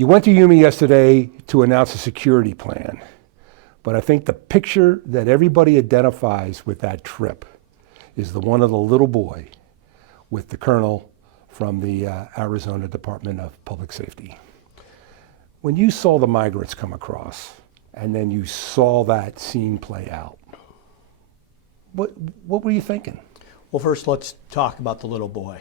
You went to Yuma yesterday to announce a security plan, but I think the picture that everybody identifies with that trip is the one of the little boy with the colonel from the Arizona Department of Public Safety. When you saw the migrants come across and then you saw that scene play out, what were you thinking? Well, first let's talk about the little boy.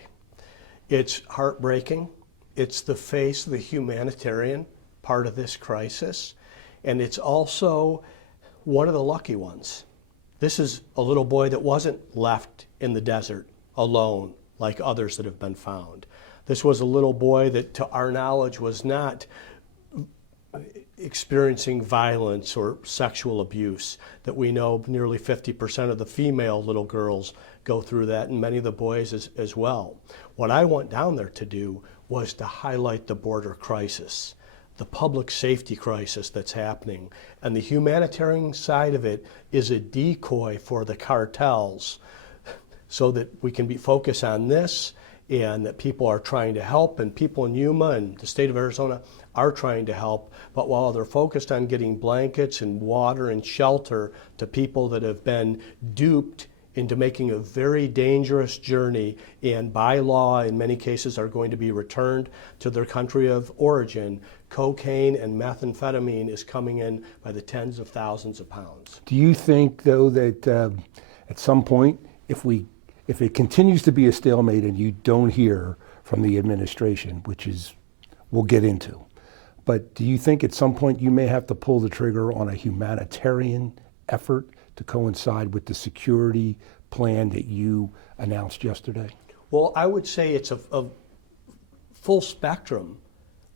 It's heartbreaking. It's the face of the humanitarian part of this crisis, and it's also one of the lucky ones. This is a little boy that wasn't left in the desert alone like others that have been found. This was a little boy that, to our knowledge, was not experiencing violence or sexual abuse. That we know nearly 50% of the female little girls go through that, and many of the boys as well. What I went down there to do was to highlight the border crisis, the public safety crisis that's happening, and the humanitarian side of it is a decoy for the cartels so that we can be focused on this, and that people are trying to help, and people in Yuma and the state of Arizona are trying to help. But while they're focused on getting blankets and water and shelter to people that have been duped into making a very dangerous journey, and by law in many cases are going to be returned to their country of origin, cocaine and methamphetamine is coming in by the tens of thousands of pounds. Do you think, though, that at some point, if it continues to be a stalemate and you don't hear from the administration, which is we'll get into, but do you think at some point you may have to pull the trigger on a humanitarian effort to coincide with the security plan that you announced yesterday? Well, I would say it's a full spectrum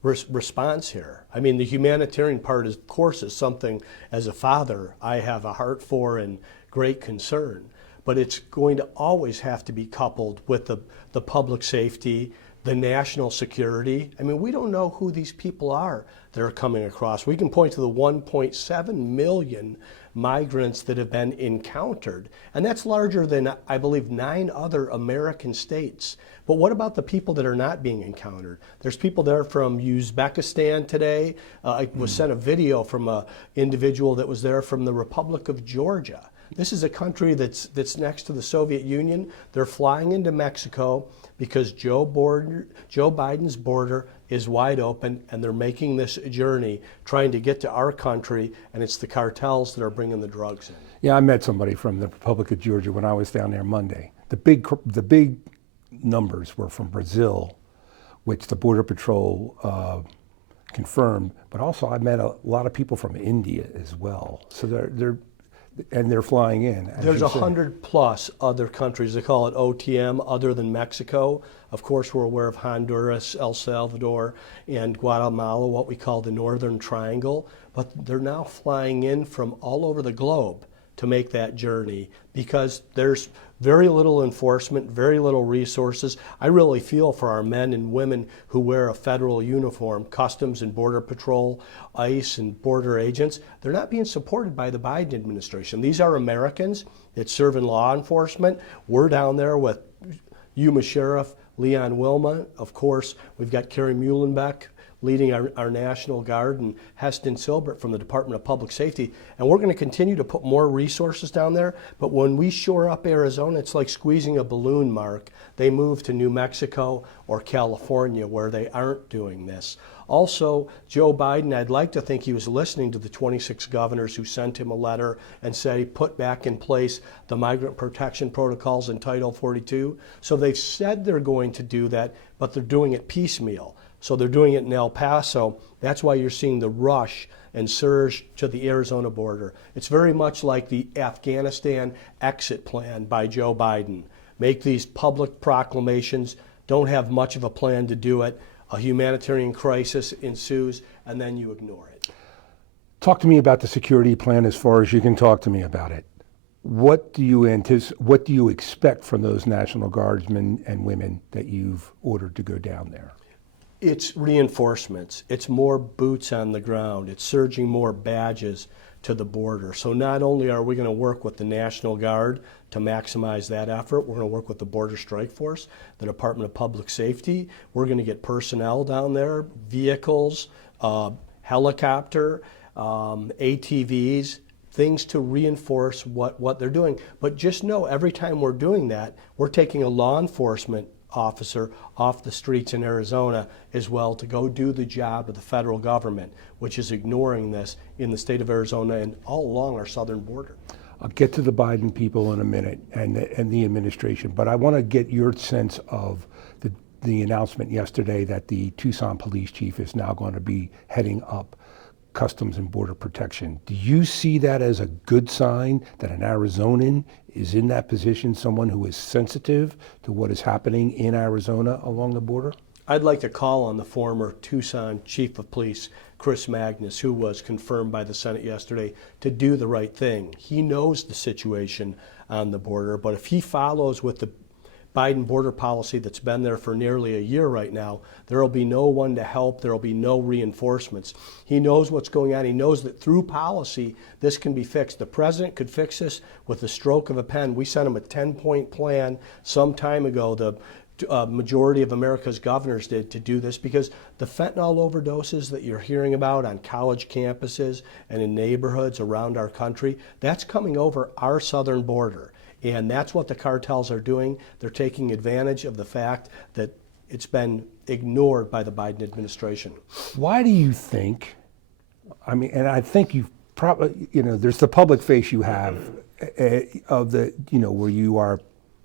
response here. I mean, the humanitarian part, of course, is something as a father I have a heart for and great concern. But it's going to always have to be coupled with the public safety, the national security. I mean, we don't know who these people are that are coming across. We can point to the 1.7 million migrants that have been encountered, and that's larger than, I believe, 9 other American states. But what about the people that are not being encountered? There's people there from Uzbekistan today. I was sent a video from an individual that was there from the Republic of Georgia. This is a country that's next to the Soviet Union. They're flying into Mexico because Joe Biden's border is wide open, and they're making this journey trying to get to our country, and it's the cartels that are bringing the drugs in. Yeah, I met somebody from the Republic of Georgia when I was down there Monday. The big numbers were from Brazil, which the Border Patrol confirmed, but also I met a lot of people from India as well. So they're flying in. There's 100+ other countries, they call it OTM, other than Mexico. Of course, we're aware of Honduras, El Salvador, and Guatemala, what we call the Northern Triangle. But they're now flying in from all over the globe to make that journey because there's very little enforcement, very little resources. I really feel for our men and women who wear a federal uniform, Customs and Border Patrol, ICE and border agents. They're not being supported by the Biden administration. These are Americans that serve in law enforcement. We're down there with Yuma Sheriff Leon Wilma. Of course, we've got Carrie Muhlenbeck leading our National Guard, and Heston Silbert from the Department of Public Safety. And we're going to continue to put more resources down there. But when we shore up Arizona, it's like squeezing a balloon, Mark. They move to New Mexico or California where they aren't doing this. Also, Joe Biden, I'd like to think he was listening to the 26 governors who sent him a letter and said he put back in place the migrant protection protocols in Title 42. So they've said they're going to do that, but they're doing it piecemeal. So they're doing it in El Paso. That's why you're seeing the rush and surge to the Arizona border. It's very much like the Afghanistan exit plan by Joe Biden. Make these public proclamations, don't have much of a plan to do it. A humanitarian crisis ensues, and then you ignore it. Talk to me about the security plan as far as you can talk to me about it. What do you expect from those National Guardsmen and women that you've ordered to go down there? It's reinforcements. It's more boots on the ground. It's surging more badges to the border. So not only are we going to work with the National Guard to maximize that effort, we're going to work with the Border Strike Force, the Department of Public Safety. We're going to get personnel down there, vehicles, helicopter, ATVs, things to reinforce what they're doing. But just know every time we're doing that, we're taking a law enforcement officer off the streets in Arizona as well to go do the job of the federal government, which is ignoring this in the state of Arizona and all along our southern border. I'll get to the Biden people in a minute and the administration, but I want to get your sense of the announcement yesterday that the Tucson police chief is now going to be heading up Customs and Border Protection. Do you see that as a good sign that an Arizonan is in that position, someone who is sensitive to what is happening in Arizona along the border? I'd like to call on the former Tucson chief of police, Chris Magnus, who was confirmed by the Senate yesterday to do the right thing. He knows the situation on the border, but if he follows with the Biden border policy that's been there for nearly a year right now, there will be no one to help, there will be no reinforcements. He knows what's going on. He knows that through policy, this can be fixed. The president could fix this with the stroke of a pen. We sent him a 10-point plan some time ago. The majority of America's governors did to do this because the fentanyl overdoses that you're hearing about on college campuses and in neighborhoods around our country, that's coming over our southern border. And that's what the cartels are doing. They're taking advantage of the fact that it's been ignored by the Biden administration. Why do you think, I mean, and I think you've probably, there's the public face you have of the, where you are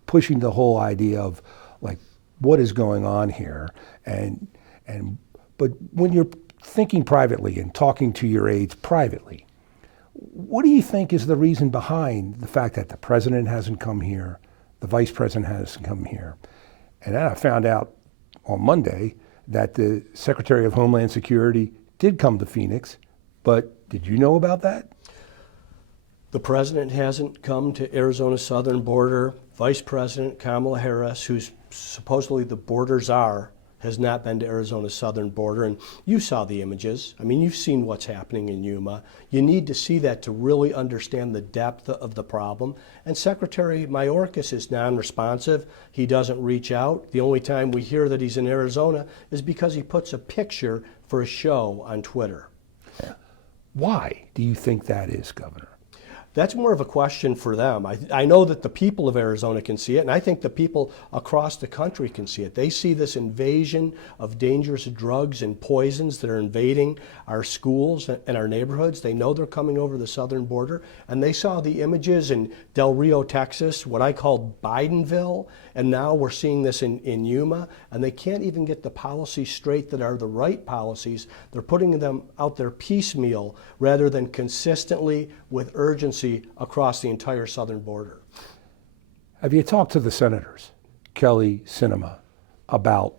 pushing the whole idea of like, what is going on here? But when you're thinking privately and talking to your aides privately, what do you think is the reason behind the fact that the president hasn't come here, the vice president hasn't come here? And then I found out on Monday that the Secretary of Homeland Security did come to Phoenix, but did you know about that? The president hasn't come to Arizona's southern border. Vice President Kamala Harris, who's supposedly the border czar, has not been to Arizona's southern border. And you saw the images. I mean, you've seen what's happening in Yuma. You need to see that to really understand the depth of the problem. And Secretary Mayorkas is non-responsive. He doesn't reach out. The only time we hear that he's in Arizona is because he puts a picture for a show on Twitter. Why do you think that is, Governor? That's more of a question for them. I know that the people of Arizona can see it, and I think the people across the country can see it. They see this invasion of dangerous drugs and poisons that are invading our schools and our neighborhoods. They know they're coming over the southern border, and they saw the images in Del Rio, Texas, what I call Bidenville, and now we're seeing this in Yuma, and they can't even get the policies straight that are the right policies. They're putting them out there piecemeal rather than consistently with urgency across the entire southern border. Have you talked to the senators, Kelly, Sinema, about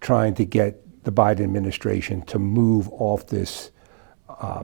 trying to get the Biden administration to move off this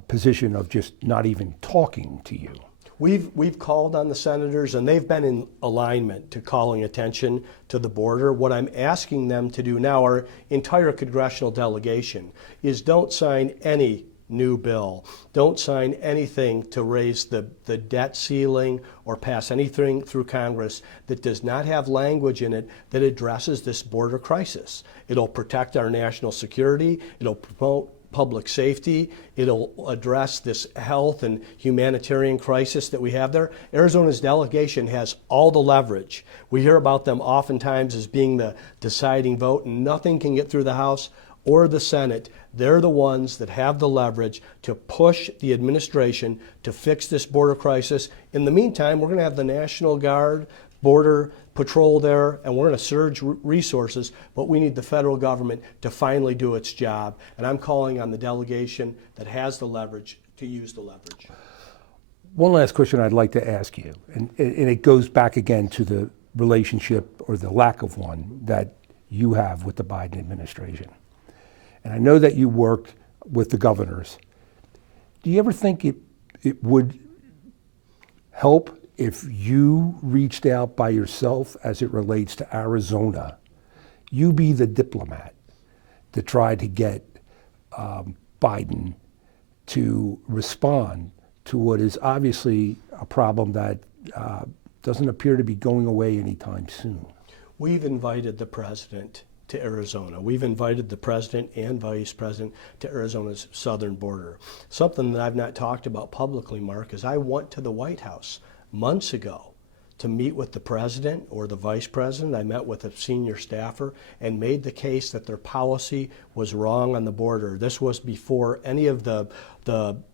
position of just not even talking to you? We've called on the senators, and they've been in alignment to calling attention to the border. What I'm asking them to do now, our entire congressional delegation, is don't sign any new bill. Don't sign anything to raise the debt ceiling or pass anything through Congress that does not have language in it that addresses this border crisis. It'll protect our national security. It'll promote public safety. It'll address this health and humanitarian crisis that we have there. Arizona's delegation has all the leverage. We hear about them oftentimes as being the deciding vote, and nothing can get through the House or the Senate. They're the ones that have the leverage to push the administration to fix this border crisis. In the meantime, we're going to have the National Guard, Border Patrol there, and we're going to surge resources, but we need the federal government to finally do its job. And I'm calling on the delegation that has the leverage to use the leverage. One last question I'd like to ask you, and it goes back again to the relationship or the lack of one that you have with the Biden administration. And I know that you worked with the governors. Do you ever think it would help if you reached out by yourself as it relates to Arizona? You be the diplomat to try to get Biden to respond to what is obviously a problem that doesn't appear to be going away anytime soon. We've invited the president to Arizona. We've invited the president and vice president to Arizona's southern border. Something that I've not talked about publicly, Mark, is I went to the White House months ago to meet with the president or the vice president. I met with a senior staffer and made the case that their policy was wrong on the border. This was before any of the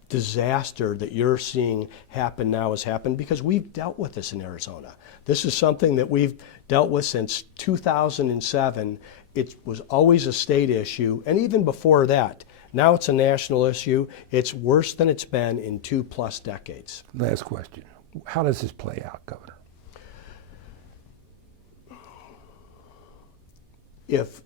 disaster that you're seeing happen now has happened, because we've dealt with this in Arizona. This is something that we've dealt with since 2007. It was always a state issue, and even before that. Now it's a national issue. It's worse than it's been in 2+ decades. Last question. How does this play out, Governor? If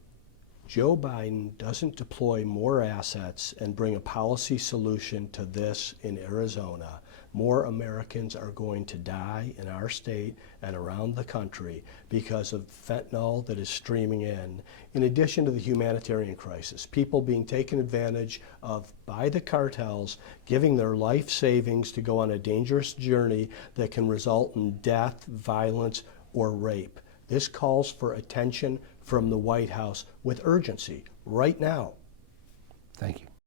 Joe Biden doesn't deploy more assets and bring a policy solution to this in Arizona, more Americans are going to die in our state and around the country because of fentanyl that is streaming in addition to the humanitarian crisis. People being taken advantage of by the cartels, giving their life savings to go on a dangerous journey that can result in death, violence, or rape. This calls for attention from the White House with urgency right now. Thank you.